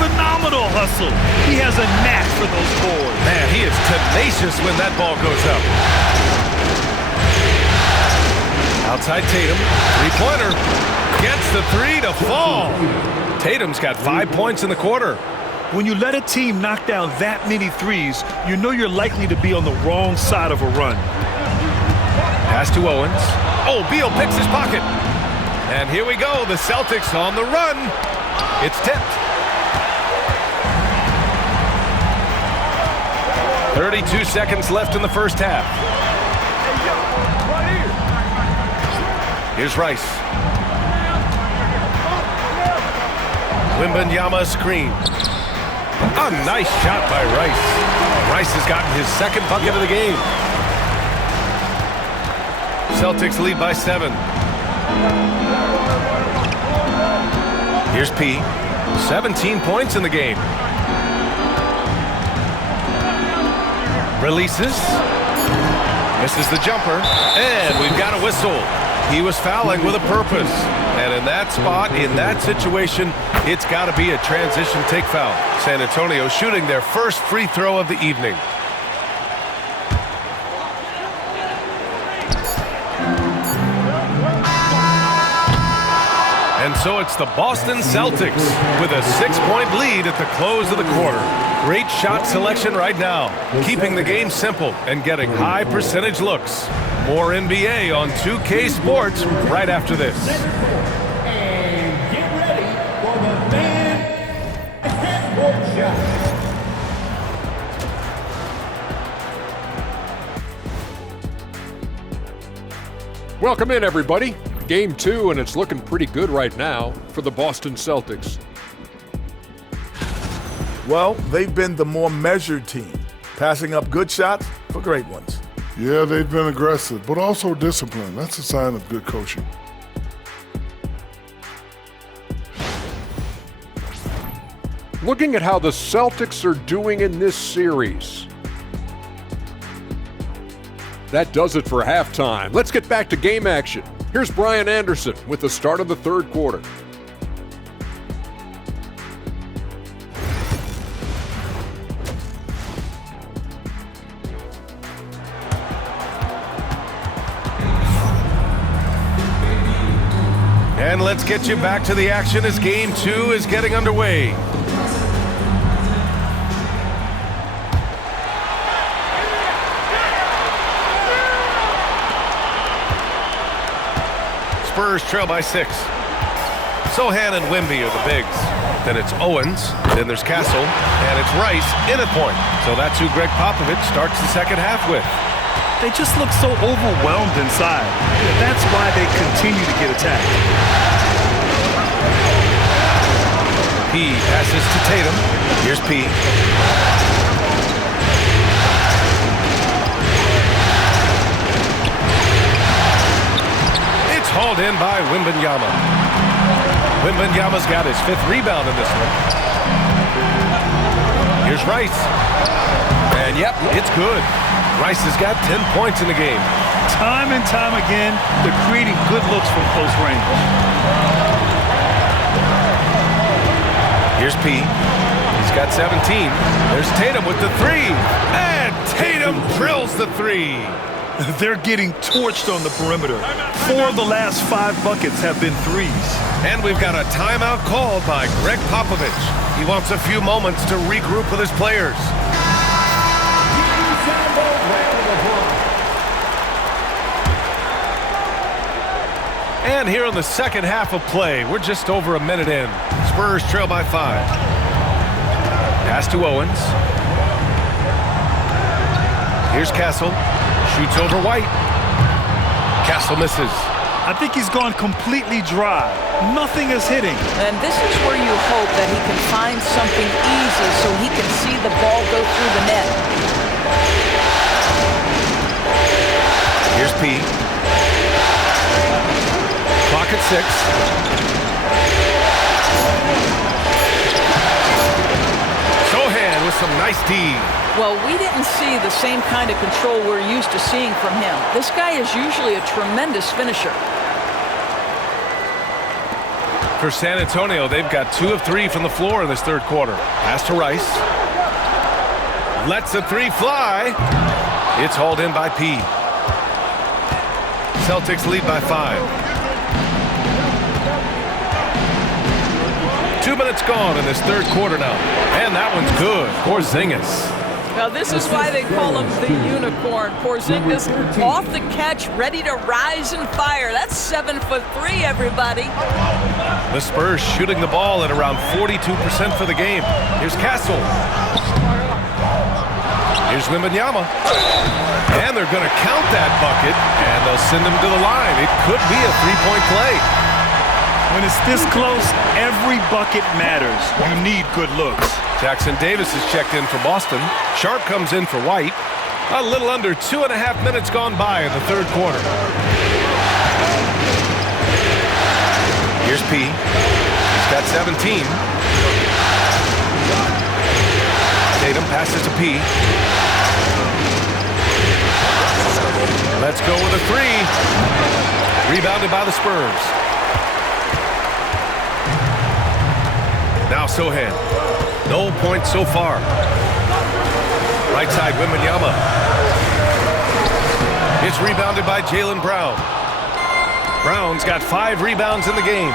phenomenal hustle. He has a knack for those boards. Man, he is tenacious when that ball goes up. Outside Tatum, three-pointer. Gets the three to fall. Tatum's got 5 points in the quarter. When you let a team knock down that many threes, you know you're likely to be on the wrong side of a run. Pass to Owens. Oh, Beal picks his pocket. And here we go, the Celtics on the run. It's tipped. 32 seconds left in the first half. Here's Rice. Wembanyama screen. A nice shot by Rice. Rice has gotten his second bucket of the game. Celtics lead by 7. Here's P. 17 points in the game. Releases. Misses the jumper. And we've got a whistle. He was fouling with a purpose. And in that spot, in that situation, it's got to be a transition take foul. San Antonio shooting their first free throw of the evening. And so it's the Boston Celtics with a 6-point lead at the close of the quarter. Great shot selection right now, keeping the game simple and getting high percentage looks. More NBA on 2K Sports right after this. And get ready for the fan shot. Welcome in, everybody. Game 2, and it's looking pretty good right now for the Boston Celtics. Well, they've been the more measured team, passing up good shots for great ones. Yeah, they've been aggressive, but also disciplined. That's a sign of good coaching. Looking at how the Celtics are doing in this series. That does it for halftime. Let's get back to game action. Here's Brian Anderson with the start of the third quarter. And let's get you back to the action as game 2 is getting underway. Spurs trail by 6. Sohan and Wemby are the bigs. Then it's Owens, then there's Castle, and it's Rice in at point. So that's who Greg Popovich starts the second half with. They just look so overwhelmed inside. That's why they continue to get attacked. P passes to Tatum. Here's P. Hauled in by Wembanyama. Wembanyama's got his 5th rebound in this one. Here's Rice. And yep, it's good. Rice has got 10 points in the game. Time and time again, they're creating good looks from close range. Here's P. He's got 17. There's Tatum with the 3. And Tatum drills the 3. They're getting torched on the perimeter. 4 of the last 5 buckets have been threes. And we've got a timeout called by Greg Popovich. He wants a few moments to regroup with his players. And here in the second half of play, we're just over a minute in. Spurs trail by 5. Pass to Owens. Here's Castle. Shoots over White. Castle misses. I think he's gone completely dry. Nothing is hitting. And this is where you hope that he can find something easy so he can see the ball go through the net. Here's P. Clock at 6. Sohan with some nice D. Well, we didn't see the same kind of control we're used to seeing from him. This guy is usually a tremendous finisher. For San Antonio, they've got 2 of 3 from the floor in this third quarter. Pass to Rice. Lets the three fly. It's hauled in by P. Celtics lead by 5. 2 minutes gone in this third quarter now. And that one's good. Porzingis. Now, this is why they call him the unicorn. Porzingis off the catch, ready to rise and fire. That's 7'3", everybody. The Spurs shooting the ball at around 42% for the game. Here's Castle. Here's Wembanyama. And they're going to count that bucket, and they'll send him to the line. It could be a three-point play. When it's this close, every bucket matters. You need good looks. Jackson Davis is checked in for Boston. Sharp comes in for White. A little under 2.5 minutes gone by in the third quarter. Here's P. He's got 17. Tatum passes to P. Let's go with a 3. Rebounded by the Spurs. Now Sohan. No points so far. Right side, Wembanyama. It's rebounded by Jaylen Brown. Brown's got 5 rebounds in the game.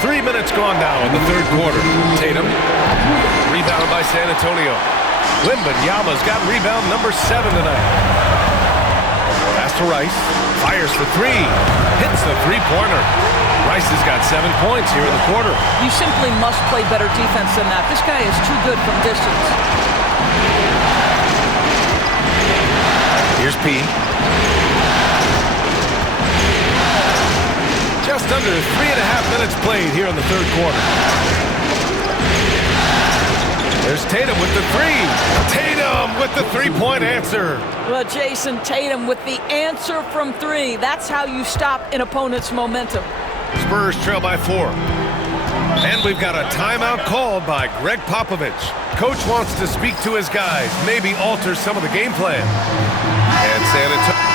3 minutes gone now in the third quarter. Tatum. Rebounded by San Antonio. Wembanyama's got rebound number 7 tonight. Pass to Rice. Fires for 3. Hits the three-pointer. Rice has got 7 points here in the quarter. You simply must play better defense than that. This guy is too good from distance. Here's P. Just under 3.5 minutes played here in the third quarter. There's Tatum with the 3. Tatum with the three-point answer. Well, Jason Tatum with the answer from 3. That's how you stop an opponent's momentum. Spurs trail by 4. And we've got a timeout called by Greg Popovich. Coach wants to speak to his guys, maybe alter some of the game plan. And San Antonio.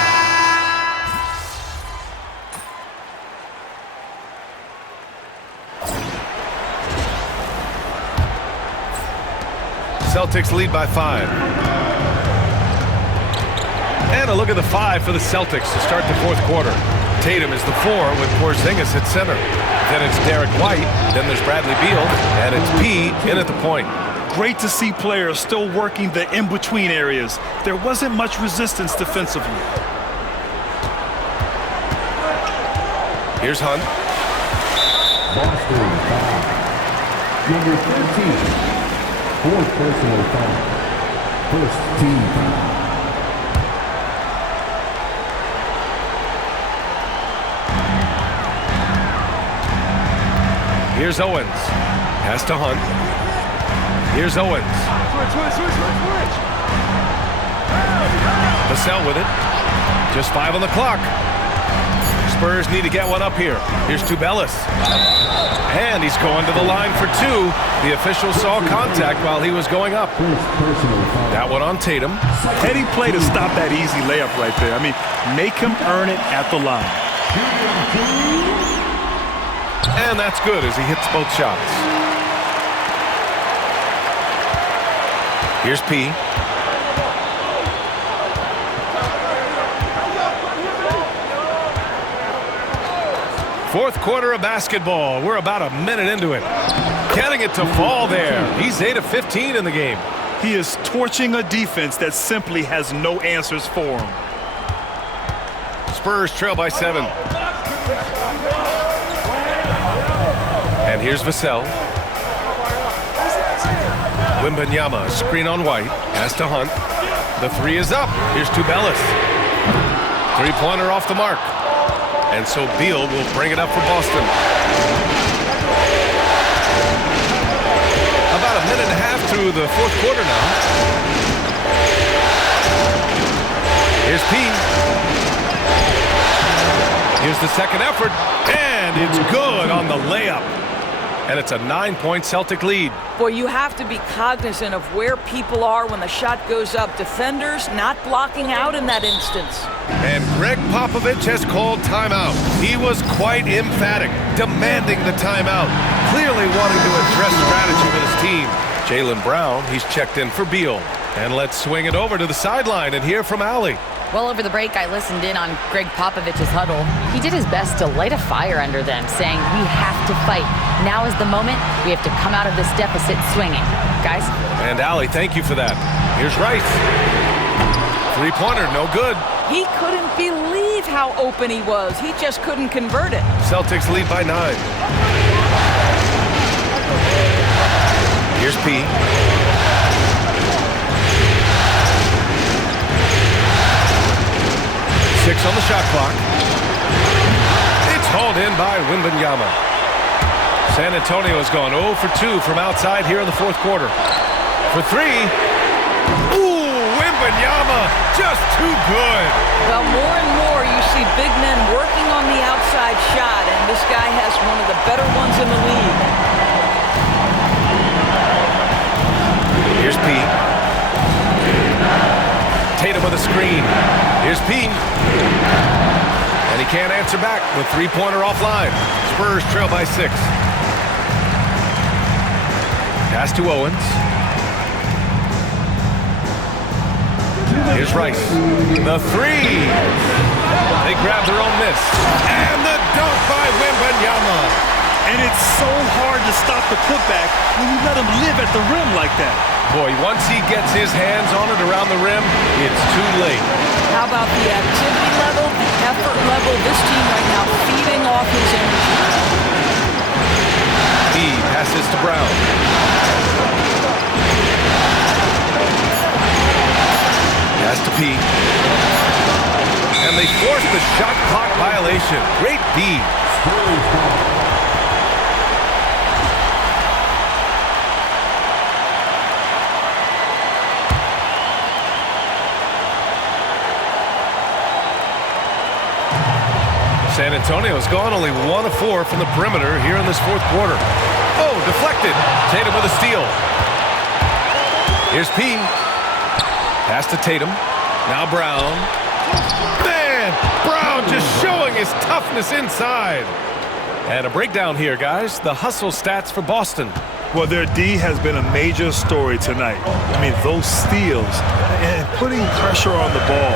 Celtics lead by 5. And a look at the 5 for the Celtics to start the fourth quarter. Tatum is the 4 with Porzingis at center. Then it's Derek White. Then there's Bradley Beal. And it's P in at the point. Great to see players still working the in-between areas. There wasn't much resistance defensively. Here's Hunt. Boston foul. Number 13. 4th personal foul. First team foul. Here's Owens. Pass to Hunt. Here's Owens. Vassell with it. Just 5 on the clock. Spurs need to get one up here. Here's Tubelis. And he's going to the line for 2. The official saw contact while he was going up. That one on Tatum. Heady play to stop that easy layup right there. I mean, make him earn it at the line. And that's good as he hits both shots. Here's P. Fourth quarter of basketball. We're about a minute into it. Getting it to fall there. He's 8 of 15 in the game. He is torching a defense that simply has no answers for him. Spurs trail by 7. And here's Vassell. Wembanyama, screen on White. Pass to Hunt. The 3 is up. Here's Tubelis. Three-pointer off the mark. And so Beal will bring it up for Boston. About a minute and a half through the fourth quarter now. Here's P. Here's the second effort. And it's good on the layup. And it's a 9-point Celtic lead. Boy, you have to be cognizant of where people are when the shot goes up. Defenders not blocking out in that instance. And Greg Popovich has called timeout. He was quite emphatic, demanding the timeout, clearly wanting to address strategy with his team. Jaylen Brown, he's checked in for Beal. And let's swing it over to the sideline and hear from Allie. Well, over the break, I listened in on Greg Popovich's huddle. He did his best to light a fire under them, saying, we have to fight. Now is the moment. We have to come out of this deficit swinging. Guys? And Allie, thank you for that. Here's Rice. Three-pointer, no good. He couldn't believe how open he was. He just couldn't convert it. Celtics lead by 9. Here's P. Six on the shot clock. It's hauled in by Wembanyama. San Antonio has gone 0 for 2 from outside here in the fourth quarter. For 3. Ooh, Wembanyama, just too good. Well, more and more you see big men working on the outside shot, and this guy has one of the better ones in the league. Here's P. Tatum with a screen. Here's P. And he can't answer back with three-pointer offline. Spurs trail by 6. Pass to Owens. Here's Rice. The 3. They grab their own miss. And the dunk by Wembanyama. And it's so hard to stop the putback when you let him live at the rim like that. Boy, once he gets his hands on it around the rim, it's too late. How about the activity level, the effort level? This team right now feeding off his energy. He passes to Brown. Pass to P. And they force the shot clock violation. Great D. San Antonio's gone only 1 of 4 from the perimeter here in this fourth quarter. Oh, deflected. Tatum with a steal. Here's P. Pass to Tatum. Now Brown. Man, Brown just showing his toughness inside. And a breakdown here, guys. The hustle stats for Boston. Well, their D has been a major story tonight. I mean, those steals and putting pressure on the ball,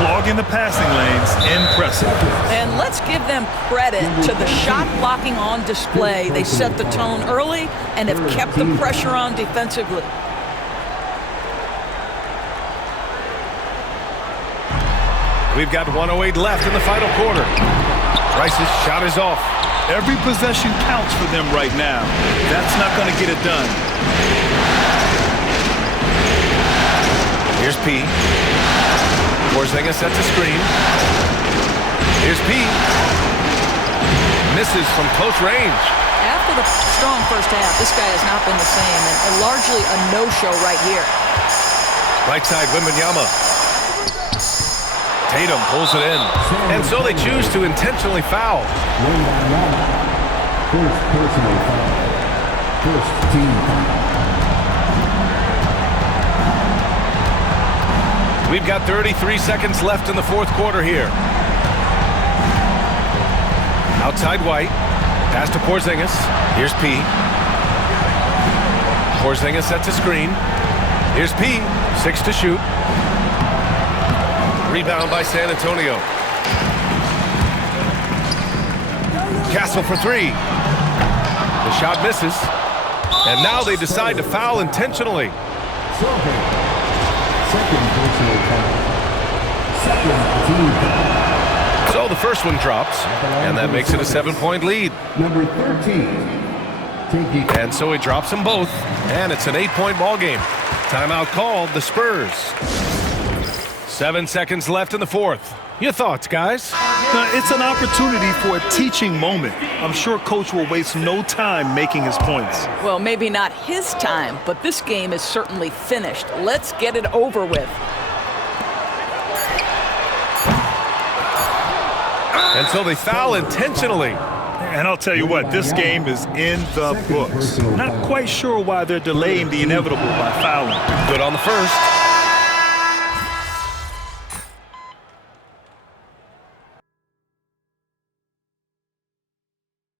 clogging the passing lanes, impressive. And let's give them credit to the shot blocking on display. They set the tone early and have kept the pressure on defensively. We've got 1:08 left in the final quarter. Rice's shot is off. Every possession counts for them right now. That's not going to get it done. Here's P. Porzingis sets a screen. Here's P. Misses from close range. After the strong first half, this guy has not been the same, and largely a no-show right here. Right side, Wembanyama. Tatum pulls it in. And so they choose to intentionally foul. First personal foul. First team foul. We've got 33 seconds left in the fourth quarter here. Outside White. Pass to Porzingis. Here's P. Porzingis sets a screen. Here's P. 6 to shoot. Rebound by San Antonio. Castle for 3. The shot misses. And now they decide to foul intentionally. Second personal foul. Second team foul. So the first one drops, and that makes it a 7-point lead. Number 13. Taking. And so he drops them both, and it's an 8-point ball game. Timeout called, the Spurs. 7 seconds left in the fourth. Your thoughts, guys? Now, it's an opportunity for a teaching moment. I'm sure Coach will waste no time making his points. Well, maybe not his time, but this game is certainly finished. Let's get it over with. And so they foul intentionally. And I'll tell you what, this game is in the books. Not quite sure why they're delaying the inevitable by fouling. Good on the first.